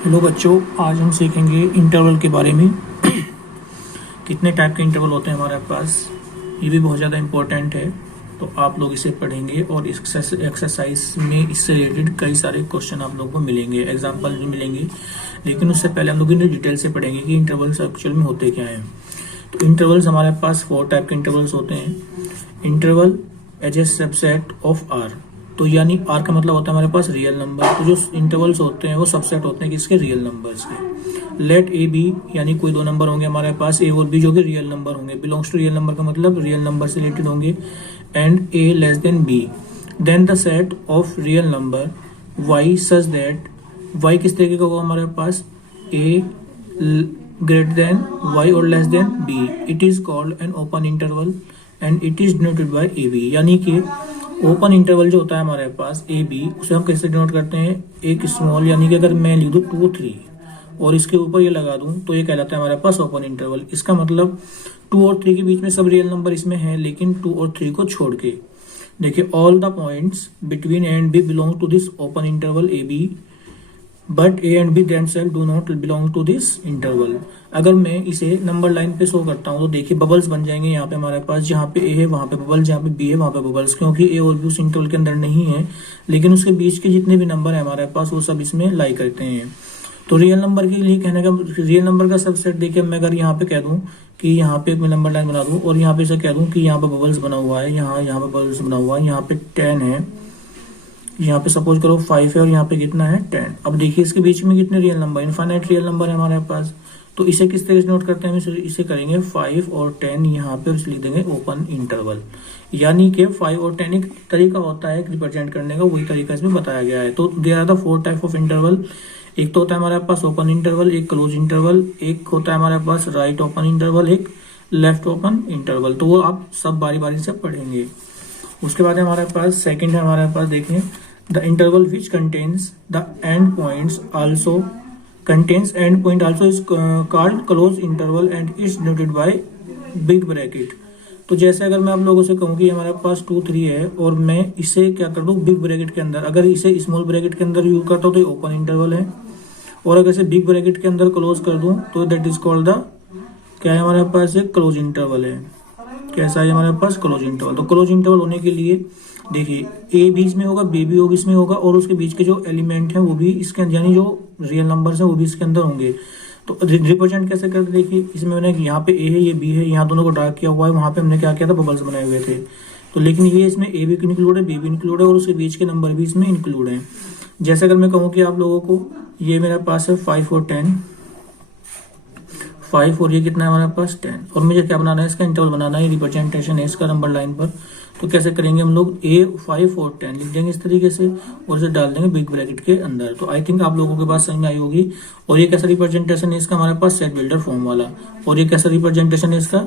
Hello बच्चों, आज हम सीखेंगे इंटरवल के बारे में। कितने टाइप के इंटरवल होते हैं हमारे पास, ये भी बहुत ज़्यादा इम्पोर्टेंट है। तो आप लोग इसे पढ़ेंगे और इस एक्सरसाइज में इससे रिलेटेड कई सारे क्वेश्चन आप लोगों को मिलेंगे, एग्जाम्पल भी मिलेंगे। लेकिन उससे पहले हम लोग इन्हें डिटेल से पढ़ेंगे कि इंटरवल्स एक्चुअल में होते क्या हैं। तो इंटरवल्स हमारे पास 4 टाइप के इंटरवल्स होते हैं। Interval as A subset of R, तो यानी आर का मतलब होता है हमारे पास रियल नंबर। तो जो इंटरवल्स होते हैं वो सबसेट होते हैं किसके, रियल नंबर्स के। लेट ए बी, यानी कोई दो नंबर होंगे हमारे पास ए और बी जो कि रियल नंबर होंगे। बिलोंग्स टू रियल नंबर का मतलब रियल नंबर से रिलेटेड होंगे। And A less than B, then the set of real number Y such that, Y किस तरीके का होगा हमारे पास, ए ग्रेटर देन वाई और less than B, it is called an open interval and it is denoted by A B. यानी कि open interval जो होता है हमारे पास ए बी, उसे हम कैसे डिनोट करते हैं, एक स्मॉल, यानी कि अगर मैं लिख दूं 2 3 और इसके ऊपर ये लगा दूं तो ये कहलाता है हमारे पास ओपन इंटरवल। इसका मतलब 2 और 3 के बीच में सब रियल नंबर इसमें है, लेकिन 2 और 3 को छोड़ के। देखिए, all the points between A and B belong to this open interval A B, but A and B themselves do not belong to this interval. अगर मैं इसे नंबर लाइन पे शो करता हूँ तो देखिए बबल्स बन जाएंगे यहाँ पे हमारे पास, जहाँ पे ए है वहां पे बबल्स, जहाँ पे बी है वहां पे बबल्स, क्योंकि ए और बी उस इंटरवल के अंदर नहीं है, लेकिन उसके बीच के जितने भी नंबर है हमारे पास वो सब इसमें लाई करते हैं। तो रियल नंबर के लिए कहने का, रियल नंबर का सबसेट देखिए, मैं अगर यहाँ पे कह दूं कि यहाँ पे मैं नंबर लाइन बना दूं और यहाँ पे से कह दूं कि यहाँ पे बबल्स बना हुआ है, यहाँ पे बबल्स बना हुआ है, यहाँ पे 10 है, यहाँ पे सपोज करो 5 है और यहाँ पे कितना है 10। अब देखिए इसके बीच में कितने real number, infinite real number है हमारे पास। तो इसे किस तरीके से नोट करते हैं, हम इसे करेंगे 5 और 10 यहाँ पे लिख देंगे ओपन इंटरवल। यानी कि 5 और 10 एक तरीका होता है रिप्रेजेंट करने का, वही तरीका इसमें बताया गया है। तो there are the 4 type of interval. एक तो होता है हमारे पास ओपन इंटरवल, एक क्लोज इंटरवल, एक होता है हमारे पास राइट ओपन इंटरवल, एक लेफ्ट ओपन इंटरवल। तो वो आप सब बारी बारी से पढ़ेंगे। उसके बाद हमारे पास सेकंड है हमारे पास, देखिए the interval which contains the end points also is called closed interval and is denoted by big bracket। तो जैसे अगर मैं आप लोगों से कहूँ कि हमारे पास 2 3 है और मैं इसे क्या कर दूँ बिग ब्रैकेट के अंदर, अगर इसे स्मॉल ब्रैकेट के अंदर यूज करता हूँ तो ये ओपन इंटरवल है, और अगर इसे बिग ब्रैकेट के अंदर क्लोज कर दूँ तो दैट इज कॉल्ड द, क्या है हमारे पास, एक क्लोज इंटरवल है। कैसा है हमारे पास, क्लोज इंटरवल। तो क्लोज इंटरवल होने के लिए देखिए ए बीच में होगा, बी भी होगा इसमें होगा, और उसके बीच के जो एलिमेंट है वो भी इसके, यानी जो रियल नंबर्स है वो भी इसके अंदर होंगे। तो रिप्रेजेंट कैसे करते, देखिए इसमें मैंने यहाँ पे ए है ये बी है, यहाँ दोनों को डार्क किया हुआ है, वहां पे हमने क्या किया था, बबल्स बनाए हुए थे। तो लेकिन ये इसमें ए भी इंक्लूड है, बी भी इंक्लूड है, और उसके बीच के नंबर भी इसमें इंक्लूड है। जैसे अगर मैं कहूँ कि आप लोगों को ये मेरे पास है 5 और 10, 5 और ये कितना है हमारे पास 10, और मुझे क्या बनाना है, इसका इंटरवल बनाना है, रिप्रेजेंटेशन है इसका नंबर लाइन पर। तो कैसे करेंगे हम लोग, ए 5 और 10 लिख देंगे इस तरीके से और इसे डाल देंगे बिग ब्रैकेट के अंदर। तो आई थिंक आप लोगों के पास समझ में आई होगी। और ये कैसा रिप्रेजेंटेशन है इसका, हमारे पास सेट बिल्डर फॉर्म वाला। और ये कैसा रिप्रेजेंटेशन है इसका,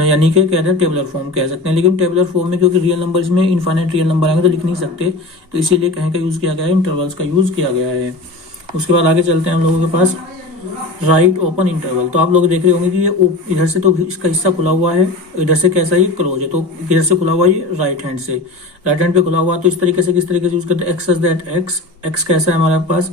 यानी कि कहते हैं टेबलर फॉर्म कह सकते हैं, लेकिन टेबलर फॉर्म में क्योंकि रियल नंबर इसमें इनफाइनाइट रियल नंबर आएंगे तो लिख नहीं सकते, तो इसीलिए कहीं का यूज किया गया है, इंटरवल्स का यूज किया गया है। उसके बाद आगे चलते हैं हम लोगों के पास राइट ओपन इंटरवल। तो आप लोग देख रहे होंगे कि ये इधर से तो इसका हिस्सा खुला हुआ है, इधर से कैसा ही क्लोज है, तो इधर से खुला हुआ है राइट हैंड से, राइट हैंड पे खुला हुआ। तो इस तरीके से किस तरीके से यूज करते हैं, एक्स दैट एक्स कैसा है हमारे पास,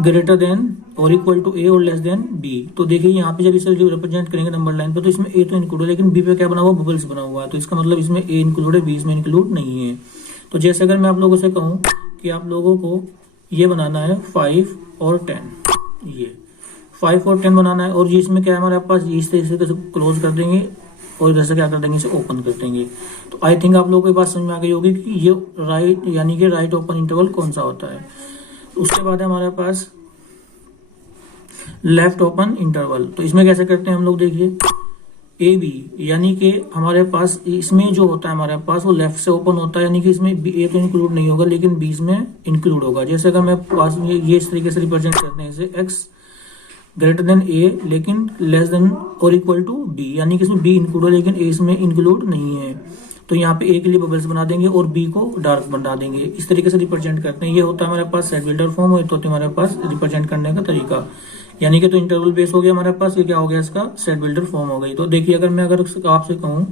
ग्रेटर देन और इक्वल टू ए और लेस देन बी। तो देखिए यहाँ पे जब इसे रिप्रेजेंट करेंगे नंबर लाइन पे तो इसमें ए तो इंक्लूड है, लेकिन बी पे क्या बना हुआ, बबल्स बना हुआ है। तो इसका मतलब इसमें ए इंक्लूड है, बी इसमें इंक्लूड नहीं है। तो जैसे अगर मैं आप लोगों से कहूँ कि आप लोगों को ये बनाना है 5 और 10, ये 5 और 10 बनाना है, और ये इसमें क्या है हमारे पास, ये इस तरीके से क्लोज कर देंगे और इधर से क्या कर देंगे, इसे ओपन कर देंगे। तो आई थिंक आप लोगों को बात समझ में आ गई होगी कि ये राइट, यानी कि राइट ओपन इंटरवल कौन सा होता है। उसके बाद है हमारे पास लेफ्ट ओपन इंटरवल। तो इसमें कैसे करते हैं हम लोग, देखिए ए बी, यानी कि हमारे पास इसमें जो होता है हमारे पास वो लेफ्ट से ओपन होता है, यानी कि इसमें ए तो इंक्लूड नहीं होगा लेकिन बी इसमें इंक्लूड होगा। जैसे अगर मैं पास में ये इस तरीके से रिप्रेजेंट करते हैं इसे, एक्स ग्रेटर देन ए लेकिन लेस देन और इक्वल टू बी, यानी कि इसमें बी इंक्लूड है लेकिन ए इसमें इंक्लूड नहीं है। तो यहाँ पे ए के लिए बबल्स बना देंगे और बी को डार्क बना देंगे, इस तरीके से रिप्रेजेंट करते हैं। ये होता है हमारे पास सेट बिल्डर फॉर्म, और तो हमारे पास रिप्रेजेंट करने का तरीका, यानी कि तो इंटरवल बेस हो गया हमारे पास, ये क्या हो गया इसका सेट बिल्डर फॉर्म हो गई। तो देखिए अगर मैं अगर आपसे कहूँ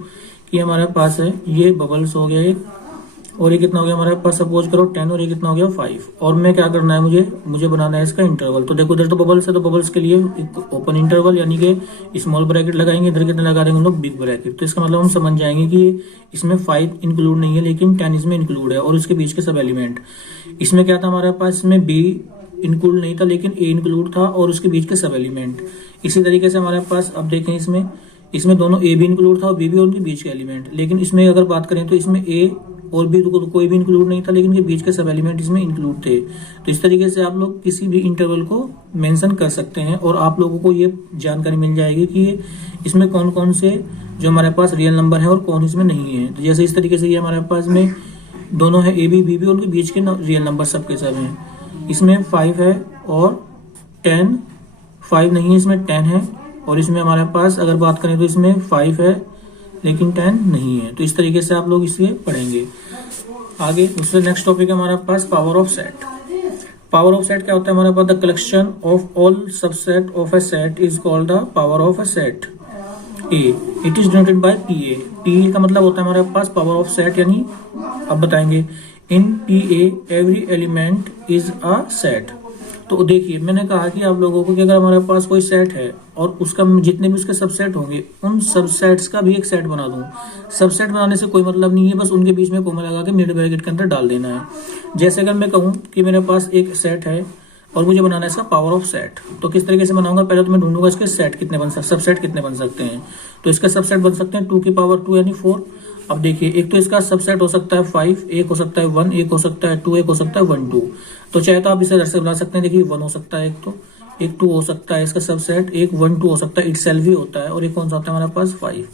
कि हमारे पास है ये बबल्स हो गया एक, और ये कितना हो गया हमारे पास, सपोज करो 10 और ये कितना हो गया 5। और मैं क्या करना है, मुझे बनाना है इसका इंटरवल। तो देखो इधर तो बबल्स है, तो बबल्स के लिए ओपन इंटरवल यानी कि स्मॉल ब्रैकेट लगाएंगे, इधर कितना लगा देंगे हम लोग, बिग ब्रैकेट। तो इसका मतलब हम समझ जाएंगे कि इसमें 5 इंक्लूड नहीं है लेकिन 10 इसमें इंक्लूड है, और उसके बीच के सब एलिमेंट। इसमें क्या था हमारे पास, इसमें बी इंक्लूड नहीं था लेकिन ए इंक्लूड था, और उसके बीच के सब एलिमेंट। इसी तरीके से हमारे पास अब देखें, इसमें दोनों ए भी इंक्लूड था और बी भी, उनके बीच के एलिमेंट। लेकिन इसमें अगर बात करें तो इसमें ए और बी तो कोई भी इंक्लूड नहीं था, लेकिन के बीच के सब एलिमेंट इसमें इंक्लूड थे। तो इस तरीके से आप लोग किसी भी इंटरवल को मेंशन कर सकते हैं, और आप लोगों को ये जानकारी मिल जाएगी कि इसमें कौन कौन से जो हमारे पास रियल नंबर है और कौन इसमें नहीं है। तो जैसे इस तरीके से ये हमारे पास में दोनों है, ए बी बी भी, उनके बीच के रियल नंबर सबके सब हैं। इसमें 5 है और 10, 5 नहीं है, इसमें 10 है। और इसमें हमारे पास अगर बात करें तो इसमें 5 है लेकिन 10 नहीं है। तो इस तरीके से आप लोग इसे पढ़ेंगे। आगे दूसरे नेक्स्ट टॉपिक है हमारे पास power of set. Power of set क्या होता है हमारे पास, the collection of all subset of a set is called the power of a set. A it is denoted by P A. P A का मतलब होता है हमारे पास पावर ऑफ सेट, यानी अब बताएंगे in P A every element is a set. तो देखिए मैंने कहा कि आप लोगों को कि अगर हमारे पास कोई सेट है और उसका जितने भी उसके सबसेट होंगे उन सबसेट्स का भी एक सेट बना दूं। सबसेट बनाने से कोई मतलब नहीं है, बस उनके बीच में कोमा लगा के मिड ब्रैकेट के अंदर डाल देना है। जैसे अगर मैं कहूं कि मेरे पास एक सेट है और मुझे बनाना है इसका पावर ऑफ सेट, तो किस तरीके से बनाऊंगा, पहले तो मैं ढूंढूंगा इसके सेट कितने बन सकते, सबसेट कितने बन सकते हैं। तो इसका सबसेट बन सकते हैं 2 की पावर 2 यानी 4। अब देखिए एक तो इसका सबसेट हो सकता है 5, एक हो सकता है 1, एक हो सकता है 2, एक हो सकता है 1 2। तो चाहे तो आप इसे ऐसे बना सकते हैं, देखिए 1 हो सकता है, एक 2 हो सकता है इसका सबसेट, एक 1 2 हो सकता है, इटसेल्फ भी होता है, और एक कौन सा होता है हमारे पास 5।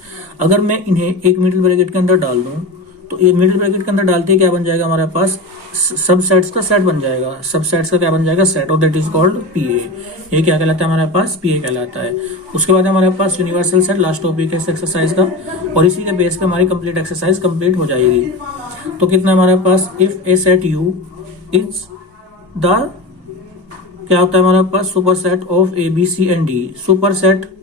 अगर मैं इन्हें एक मिडिल ब्रैकेट के अंदर डाल दूं तो ये मिडिल ब्रैकेट के अंदर डालते ही क्या बन जाएगा हमारे पास, सबसेट्स का सेट बन जाएगा। सबसेट्स का क्या बन जाएगा, सेट, और दैट इज कॉल्ड पीए। ये क्या कहलाता है हमारे पास, पीए कहलाता है। उसके बाद हमारे पास यूनिवर्सल सेट, लास्ट टॉपिक है इस एक्सरसाइज का, और इसी के बेस पे हमारी कंप्लीट एक्सरसाइज कंप्लीट हो जाएगी। तो कितना हमारे पास, if a set U is the, क्या होता है हमारे पास, superset of A B C and D. Superset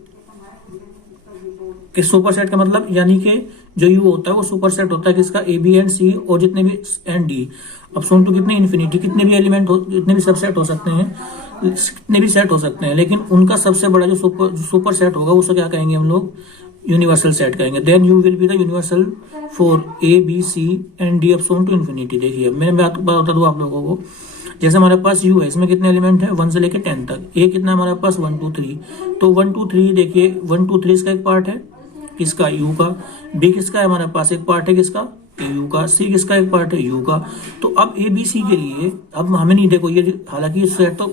का मतलब यानी कि जो यू होता है वो सुपर सेट होता है किसका, ए बी एंड सी और जितने भी एंड डी। अब सुन तो कितने इन्फिनिटी, कितने भी एलिमेंट जितने भी सबसेट हो सकते हैं, कितने भी सेट हो सकते हैं, लेकिन उनका सबसे बड़ा जो सुपर सेट होगा उसे क्या कहेंगे हम लोग, यूनिवर्सल सेट कहेंगे। Then U will be the universal for A B C and D upon to infinity. देखिए मैं बात बता दूं आप लोगों को, जैसे हमारे पास यू है, इसमें कितने एलिमेंट है, 1 से लेकर 10 तक। ए कितना हमारे पास, 1 2 3। तो 1 2 3 देखिए 1 2 3 इसका एक पार्ट है किसका, यू का। बी किसका है हमारे पास, एक पार्ट है किसका, यू का। सी किसका एक पार्ट है, यू का। तो अब ए बी सी के लिए अब हमें नहीं, देखो ये हालांकि सेट तो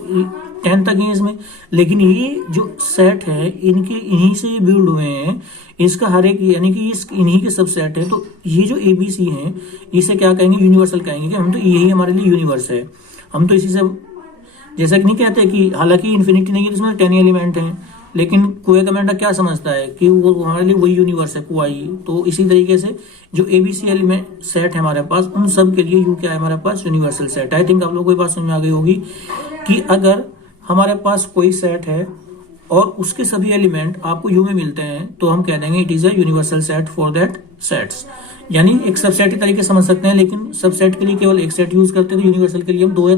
10 तक ही है इसमें, लेकिन ये जो सेट है इनके इन्हीं से ये बिल्ड हुए हैं, इसका हर एक यानी कि इन्हीं के सब सेट है। तो ये जो ए बी सी है इसे क्या कहेंगे, यूनिवर्सल कहेंगे, कि हम तो यही हमारे लिए यूनिवर्स है। हम तो इसी से, जैसा कि नहीं कहते कि हालांकि इन्फिनिटी नहीं है तो इसमें 10 एलिमेंट हैं, लेकिन कुएं का मेंढक क्या समझता है कि वो हमारे लिए वही यूनिवर्स है, कुआ ही। तो इसी तरीके से जो एबीसी एलिमेंट सेट है हमारे पास, उन सब के लिए यू क्या है हमारे पास, यूनिवर्सल सेट। आई थिंक आप लोगों को ये बात समझ में आ गई होगी कि अगर हमारे पास कोई सेट है और उसके सभी एलिमेंट आपको यू में मिलते हैं तो हम कह देंगे it is a universal set for that sets. यानी एक सबसेट के तरीके समझ सकते हैं, लेकिन सबसेट के लिए केवल एक सेट यूज करते हैं, तो यूनिवर्सल के लिए हम 2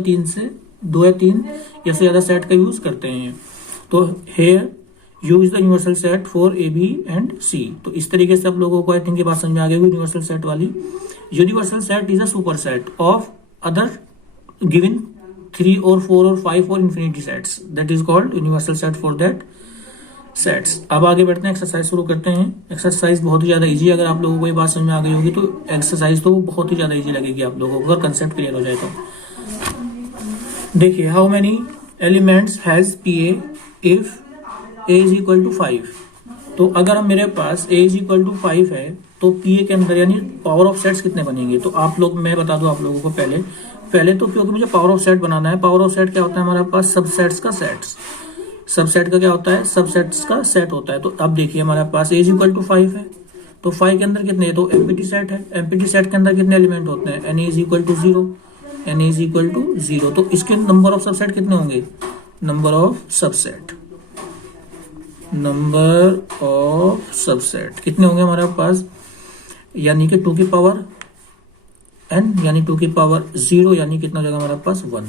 या 3 या से ज्यादा सेट का यूज करते हैं। तो here U is the universal set for A B and C. तो इस तरीके से आप लोगों को आई थिंक ये बात समझ में आ गई यूनिवर्सल सेट वाली। Universal set is a super set of other given 3 और 4 और 5 और infinity sets, that is called universal set for that sets. अब आगे बढ़ते हैं, एक्सरसाइज शुरू करते हैं। एक्सरसाइज बहुत ही ज्यादा इजी है, अगर आप लोगों को ये बात समझ में आ गई होगी तो एक्सरसाइज तो बहुत ही ज्यादा इजी लगेगी आप लोगों को, अगर कंसेप्ट क्लियर हो जाए तो। देखिए, how many elements has P A if A is equal to 5। तो अगर हम मेरे पास ए इज इक्वल टू 5 है तो पी ए के अंदर यानी पावर ऑफ सेट्स कितने बनेंगे। तो आप लोग, मैं बता दूं आप लोगों को पहले तो, क्योंकि मुझे पावर ऑफ सेट बनाना है। पावर ऑफ सेट क्या होता है हमारे पास, सबसेट्स का सेट्स। सबसेट का क्या होता है, सबसेट्स का सेट होता है। तो अब देखिए हमारे पास ए इज इक्वल टू 5 है, तो 5 के अंदर कितने, तो एम्प्टी सेट है। एम्प्टी सेट के अंदर कितने एलिमेंट होते हैं, N is equal to 0, N is equal to 0। तो इसके नंबर ऑफ सबसेट कितने होंगे, नंबर ऑफ सबसेट कितने होंगे हमारे पास, यानी कि 2 की पावर n यानी 2 की पावर 0 यानी कितना हो जाएगा हमारे पास 1।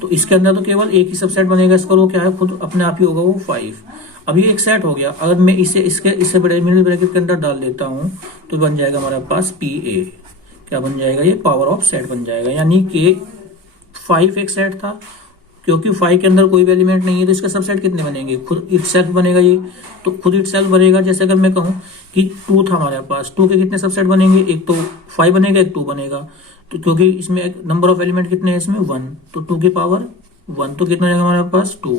तो इसके अंदर तो केवल एक ही सबसेट बनेगा इसका, वो क्या है खुद अपने आप ही होगा, वो 5। अब ये एक सेट हो गया। अगर मैं इसे इससे बड़े मिडिल ब्रैकेट के अंदर डाल देता हूँ तो बन जाएगा हमारे पास PA। क्या बन जाएगा? ये पावर ऑफ सेट बन जाएगा। यानी कि 5 एक सेट था, क्योंकि 5 के अंदर कोई भी एलिमेंट नहीं है तो इसका सबसेट कितने बनेंगे? खुद इटसेल्फ बनेगा ये, तो खुद इटसेल्फ बनेगा। जैसे अगर मैं कहूँ कि 2 था हमारे पास, 2 के कितने सबसेट बनेंगे? एक तो 5 बनेगा, एक 2 बनेगा। तो क्योंकि इसमें एक नंबर ऑफ एलिमेंट कितने हैं इसमें? 1, तो 2 की पावर 1 तो कितना जाएगा हमारे पास? 2।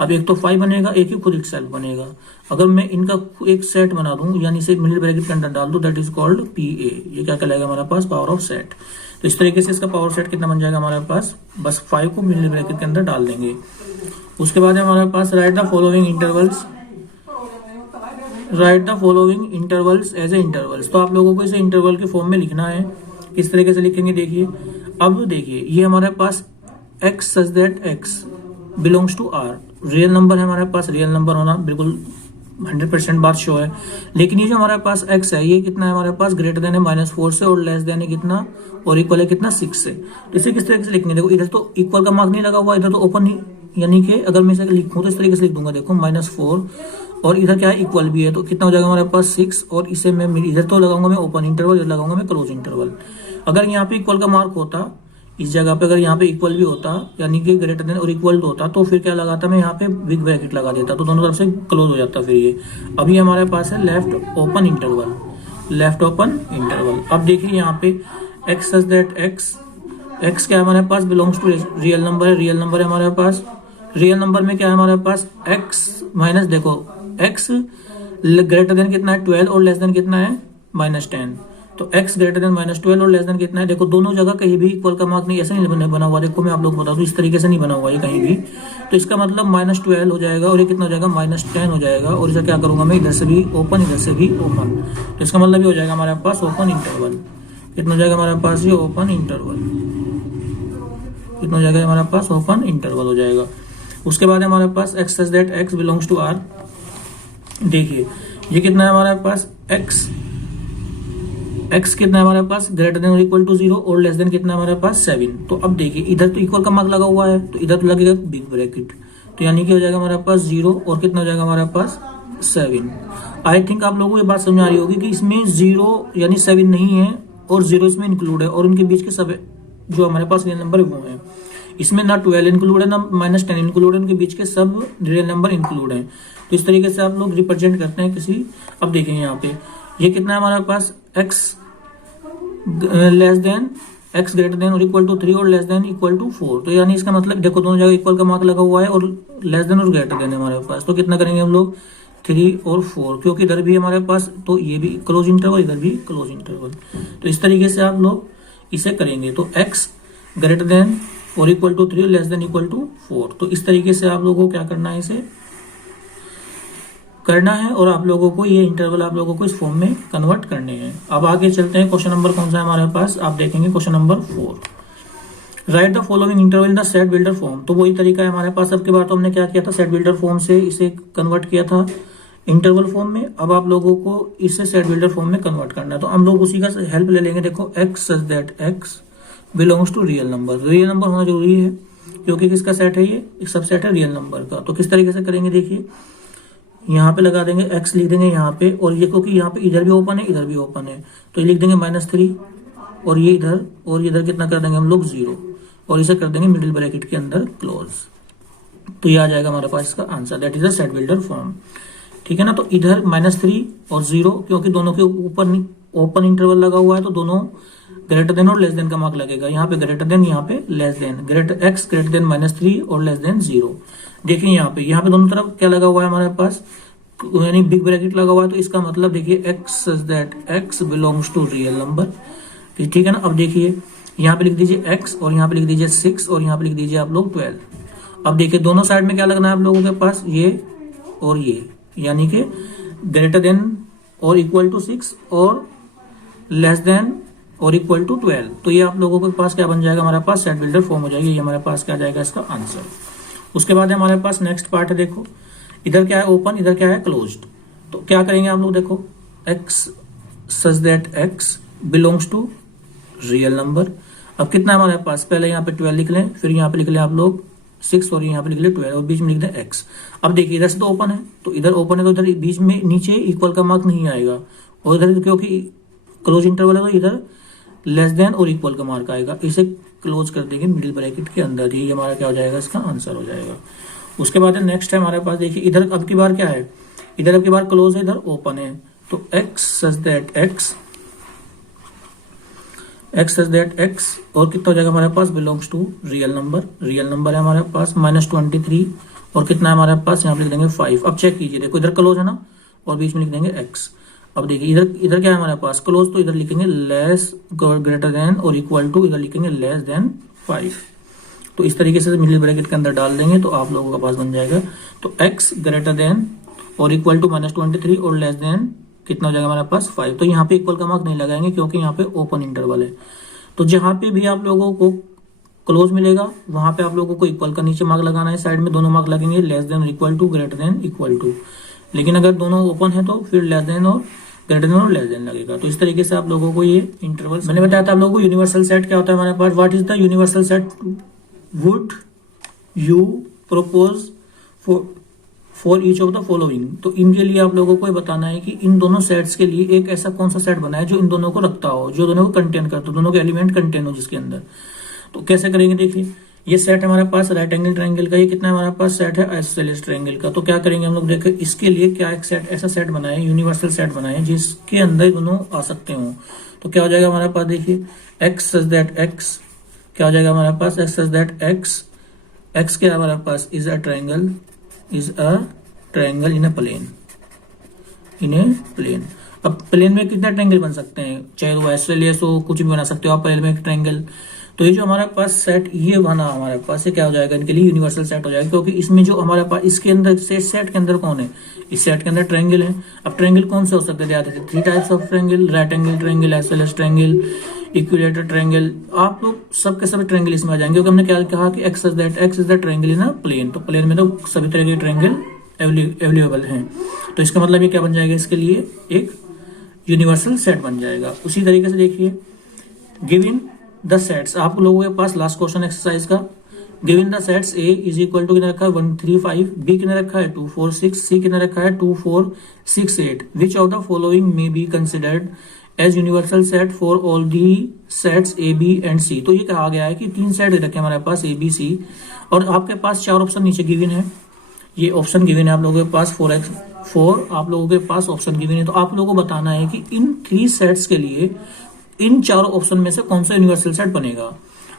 अब एक तो 5 बनेगा, एक ही खुद इटसेल्फ बनेगा। अगर मैं इनका एक सेट बना दूं यानी इसे मिडिल ब्रैकेट के अंदर डाल दूं, दैट इज कॉल्ड PA। ये क्या कहलाएगा हमारे पास? Power of set. तो इस तरीके से इसका पावर सेट कितना बन जाएगा हमारे पास? बस 5 को मिडिल ब्रैकेट के अंदर डाल देंगे। उसके बाद हमारे पास write the following intervals, write the following intervals as a intervals. तो आप लोगों को इसे इंटरवल के फॉर्म में लिखना है। किस तरीके से लिखेंगे देखिए। अब देखिए ये हमारे पास x such that x belongs to R, real number है हमारे पास। रियल नंबर होना बिल्कुल 100% बात शो है। लेकिन ये जो हमारे पास x है ये कितना है हमारे पास? ग्रेटर देन है -4 से, और लेस देन है कितना? और इक्वल है कितना? 6 से। तो इसे किस तरीके से लिखेंगे? देखो इधर तो इक्वल का मार्क नहीं लगा हुआ, इधर तो ओपन ही, यानी कि अगर मैं इसे लिखूं तो इस तरीके से लिख दूंगा। देखो -4 और इधर क्या है? इक्वल भी है, तो कितना हो जाएगा हमारे पास? 6। और इसे मैं इधर तो लगाऊंगा मैं ओपन इंटरवल, इधर लगाऊंगा मैं क्लोज इंटरवल। अगर यहाँ पे इक्वल का मार्क होता इस जगह पे, अगर यहाँ पे इक्वल भी होता यानी कि ग्रेटर देन और इक्वल होता, तो फिर क्या लगाता मैं? यहाँ पे बिग ब्रैकेट लगा देता, तो दोनों तरफ से क्लोज हो जाता फिर ये। अभी हमारे पास है left open interval, left open interval. अब देखिए यहाँ पे x सच दैट x क्या है हमारे पास? बिलोंग्स टू रियल नंबर है, रियल नंबर है हमारे पास। रियल नंबर में क्या है हमारे पास? x माइनस, देखो x ग्रेटर देन कितना है? 12 और लेस देन कितना है? -10। तो x ग्रेटर देन -12 और लेस देन कितना है? देखो दोनों जगह कहीं भी इक्वल का मार्क नहीं, ऐसा नहीं बना हुआ। देखो मैं आप लोग बता दूं, इस तरीके से नहीं बना हुआ ये कहीं भी। तो इसका मतलब -12 हो जाएगा और ये कितना हो जाएगा? -10 हो जाएगा। और इसे क्या करूंगा मैं? इधर से भी ओपन, इधर से भी ओपन। तो इसका मतलब ये हो जाएगा हमारे पास ओपन इंटरवल। कितना हो जाएगा हमारे पास? ये ओपन इंटरवल। कितना हो जाएगा हमारे पास? ओपन इंटरवल हो जाएगा। उसके बाद हमारे पास x such that x belongs to R। देखिए ये कितना है हमारे पास? x कितना है हमारे पास? ग्रेटर देन और इक्वल टू 0 और लेस देन कितना है हमारे पास? 7। तो अब देखिए इधर तो इक्वल का मार्क लगा हुआ है, तो इधर तो लगेगा बिग ब्रैकेट, तो यानी कि हो जाएगा हमारे पास 0 और कितना हो जाएगा हमारे पास? 7। आई थिंक आप लोगों को ये बात समझ आ रही होगी कि इसमें 0 यानी 7 नहीं है और 0 इसमें इंक्लूड है, और उनके बीच के सब जो हमारे पास रियल नंबर वो है। इसमें ना 12 इंक्लूड है ना -10 इंक्लूड है, उनके बीच के सब रियल नंबर इंक्लूड है। तो इस तरीके से आप लोग रिप्रेजेंट करते हैं किसी। अब देखेंगे यहाँ पे ये कितना है हमारे पास? x less than x greater than और इक्वल टू 3 और लेस देन इक्वल टू 4। तो यानी इसका मतलब देखो दोनों जगह इक्वल का मार्क लगा हुआ है और लेस देन और ग्रेटर देन है हमारे पास। तो कितना करेंगे हम लोग? 3 और 4, क्योंकि इधर भी हमारे पास तो ये भी क्लोज इंटरवल, इधर भी क्लोज इंटरवल। तो इस तरीके से आप लोग इसे करेंगे। तो x ग्रेटर देन और equal to 3 less than equal to 4। तो इस तरीके से आप लोगों को क्या करना है? इसे करना है, और आप लोगों को ये इंटरवल आप लोगों को इस फॉर्म में कन्वर्ट करने हैं। अब आगे चलते हैं। क्वेश्चन नंबर कौन सा है हमारे पास? आप देखेंगे question number 4। Right the following interval in the set builder form. तो वही तरीका है हमारे पास। अब के बार तो हमने क्या किया था? सेट बिल्डर फॉर्म से इसे कन्वर्ट किया था इंटरवल फॉर्म में। अब आप लोगों को इसे सेट बिल्डर फॉर्म में कन्वर्ट करना है, तो हम लोग उसी का हेल्प ले लेंगे। देखो x such that x belongs to real number. Real number होना जरूरी है क्योंकि किसका सेट है? ये एक सबसेट है रियल नंबर का। तो किस तरीके से करेंगे देखिए, यहाँ पे लगा देंगे x, लिख देंगे यहाँ पे, और ये क्योंकि यहाँ पे इधर भी ओपन है इधर भी ओपन है, तो ये लिख देंगे -3 और ये इधर, और इधर कितना कर देंगे हम लोग? 0, और इसे कर देंगे मिडिल ब्रैकेट के अंदर क्लोज। तो ये आ जाएगा हमारे पास इसका answer, that is a set builder form. ठीक है ना? तो इधर -3 और 0, क्योंकि दोनों के ऊपर ओपन इंटरवल लगा हुआ है तो दोनों ग्रेटर देन और लेस देन का मार्क लगेगा। यहाँ पे ग्रेटर देन, यहाँ पे less than. x greater then -3 और लेस देन 0। देखिए यहाँ पे दोनों तरफ क्या लगा हुआ है हमारे पास? यानी बिग ब्रैकेट लगा हुआ है। तो इसका मतलब देखिए x such that x belongs to real number. ठीक है ना? अब देखिए यहाँ पे लिख दीजिए x और यहाँ पे लिख दीजिए 6 और यहाँ पे लिख दीजिए आप लोग 12। अब देखिए दोनों साइड में क्या लगना है आप लोगों के पास? ये और ये, यानी कि ग्रेटर देन और इक्वल टू 6 और लेस देन और इक्वल टू 12। तो ये आप लोगों के पास क्या बन जाएगा? हमारे पास सेट बिल्डर फॉर्म हो जाएगी। ये हमारे पास क्या जाएगा इसका आंसर। उसके बाद हमारे पास नेक्स्ट पार्ट है। देखो इधर क्या है? ओपन, इधर क्या है? क्लोज्ड। तो क्या करेंगे आप लोग? देखो x such that x belongs to real number. अब कितना हमारे पास, पहले यहाँ पे 12 लिख लें, फिर यहाँ पे लिख लें आप लोग 6 और यहाँ पे लिख लें 12 और बीच में लिख दें x। अब देखिए इधर से तो ओपन है, तो इधर ओपन है तो इधर बीच में नीचे इक्वल का मार्क नहीं आएगा, और इधर क्योंकि क्लोज इंटरवल है तो इधर लेस देन और इक्वल का मार्क आएगा। इसे क्लोज कर देंगे मिडिल ब्रैकेट के अंदर, ये हमारा क्या हो जाएगा, इसका आंसर हो जाएगा। उसके बाद नेक्स्ट है हमारे पास, देखिए इधर अब की बार क्या है, इधर अब की बार क्लोज है, इधर ओपन है, तो x सच दैट x और कितना हो जाएगा हमारे पास, बिलोंग्स टू रियल नंबर है हमारे पास -23 और कितना है हमारे पास, यहाँ पे लिख देंगे 5। अब चेक कीजिए, देखो इधर क्लोज है ना और बीच में लिख देंगे x। अब देखिए इधर क्या है हमारे पास, क्लोज, तो इधर लिखेंगे लेस ग्रेटर देन और इक्वल टू, इधर लिखेंगे लेस देन 5। तो इस तरीके से मिडिल ब्रैकेट के अंदर डाल देंगे तो आप लोगों का पास बन जाएगा। तो x ग्रेटर देन और इक्वल टू -23 और लेस देन कितना हो जाएगा हमारे पास 5। तो यहाँ पे इक्वल का मार्क नहीं लगाएंगे क्योंकि यहाँ पे ओपन इंटरवल है। तो जहां पे भी आप लोगों को क्लोज मिलेगा वहां पे आप लोगों को इक्वल का नीचे मार्क लगाना है, साइड में दोनों मार्क लगेंगे less than equal to, greater than equal to. लेकिन अगर दोनों ओपन है तो फिर लेस देन और ग्रेटर देन और लेस देन लगेगा। तो इस तरीके से आप लोगों को ये इंटरवल, मैंने बताया था आप लोगों को यूनिवर्सल सेट क्या होता है हमारे पास। What is the universal set would you propose for each of the following. तो इनके लिए आप लोगों को ये बताना है कि इन दोनों सेट्स के लिए एक ऐसा कौन सा सेट बना है जो इन दोनों को रखता हो, जो दोनों को कंटेन करता हो, दोनों के एलिमेंट कंटेन हो जिसके अंदर। तो कैसे करेंगे, देखिए ये सेट हमारे पास राइट एंगल ट्रायंगल का, ये कितना है हमारे पास, सेट है आइसोसेलेस ट्रायंगल का। तो क्या करेंगे हम लोग, देखें इसके लिए क्या एक सेट, ऐसा सेट बनाए, यूनिवर्सल सेट बनाए जिसके अंदर दोनों आ सकते हो। तो क्या हो जाएगा हमारे पास, देखिए एक्स सच दैट एक्स, क्या हो जाएगा हमारे पास, X such that X, X क्या है हमारे पास, is a triangle in a plane. अब प्लेन में कितना ट्रायंगल बन सकते हैं, चाहे वो आइसोसेलेस हो, कुछ भी बना सकते हो आप प्लेन में एक ट्रायंगल। तो ये जो हमारे पास सेट ये बना हमारे पास, ये क्या हो जाएगा, इनके लिए यूनिवर्सल सेट हो जाएगा, क्योंकि इसमें जो हमारे पास इसके अंदर सेट के अंदर कौन है, इस सेट के अंदर ट्रायंगल है। अब ट्रायंगल कौन से हो सकते हैं, 3 types of triangle, right angle triangle, isosceles triangle, equilateral triangle. आप लोग सबके सभी ट्रायंगल इसमें आ जाएंगे, क्योंकि हमने क्या कहा कि X is the triangle in a plane. तो प्लेन में तो सभी तरह के ट्रायंगल अवेलेबल हैं। तो इसका मतलब ये क्या बन जाएगा, इसके लिए एक यूनिवर्सल सेट बन जाएगा। उसी तरीके से देखिए गिवन द सेट्स, आप लोगों के पास लास्ट क्वेश्चन एक्सरसाइज का, given the sets A is equal to कितना रखा है 1 3 5, बी कितना रखा है 2 4 6, सी कितना रखा है 2 4 6 8। Which of the following may be considered as universal set for all the sets A B and C. तो ये कहा गया है कि 3 सेट रखे हमारे पास ए बी सी, और आपके पास 4 ऑप्शन नीचे गिवन है, ये ऑप्शन गिवन है आप लोगों के पास 4 आप लोगों के पास ऑप्शन गिवन है। तो आप लोगों को बताना है कि इन 3 सेट्स के लिए इन 4 ऑप्शन में से कौन सा यूनिवर्सल सेट बनेगा।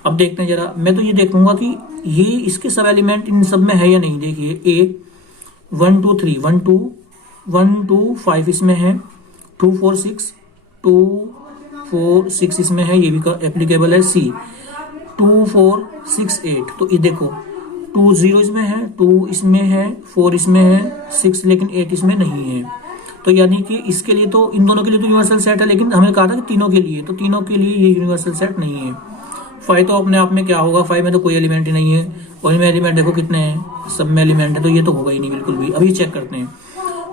अब देखते हैं जरा, मैं तो ये देखूंगा कि ये इसके सब एलिमेंट इन सब में है या नहीं। देखिए ए 1 2 3 1 2 5 इसमें है, 2 4 6 2 4 6 इसमें है, ये भी एप्लीकेबल है। सी 2 4 6 8, तो ये देखो 2 0 इसमें है, 2 इसमें है, 4 इसमें है, 6 लेकिन 8 इसमें नहीं है। तो यानी कि इसके लिए, तो इन दोनों के लिए तो यूनिवर्सल सेट है, लेकिन हमें कहा था कि तीनों के लिए, तो तीनों के लिए ये यूनिवर्सल सेट नहीं है। 5 तो अपने आप में क्या होगा, 5 में तो कोई एलिमेंट ही नहीं है, और इनमें एलिमेंट देखो कितने हैं, सब में एलिमेंट है, तो ये तो होगा ही नहीं बिल्कुल भी। अभी चेक करते हैं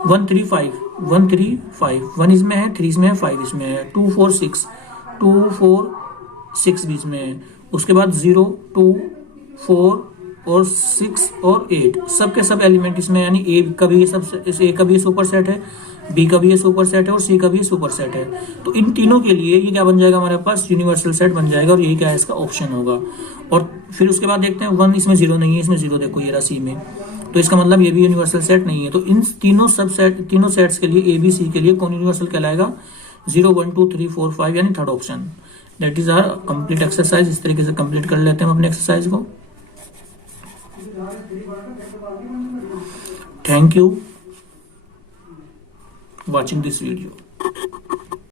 1 3 5 1 3 5, 1 इसमें है, 3 इसमें है, 5 इसमें है, 2 4 6 2 4 6 बीच में है। उसके बाद 0 2 4 और 6 और 8 सब के सब एलिमेंट इसमें, यानी ए का भी ये सुपर सेट है, बी का भी ये सुपर सेट है और सी का भी ये सुपर सेट है। तो इन तीनों के लिए ये क्या बन जाएगा हमारे पास, यूनिवर्सल सेट बन जाएगा, और यही क्या है इसका ऑप्शन होगा। और फिर उसके बाद देखते हैं 1 इसमें 0 नहीं है, इसमें 0 देखो ये रहा सी में, तो इसका मतलब ये भी यूनिवर्सल सेट नहीं है। तो इन तीनों सेट्स के लिए ए बी सी के लिए कौन यूनिवर्सल कहलाएगा, 0 1 2 3 4 5, यानी third option. That is our complete exercise. इस तरीके से कंप्लीट कर लेते हैं हम अपने एक्सरसाइज को। Thank you watching this video.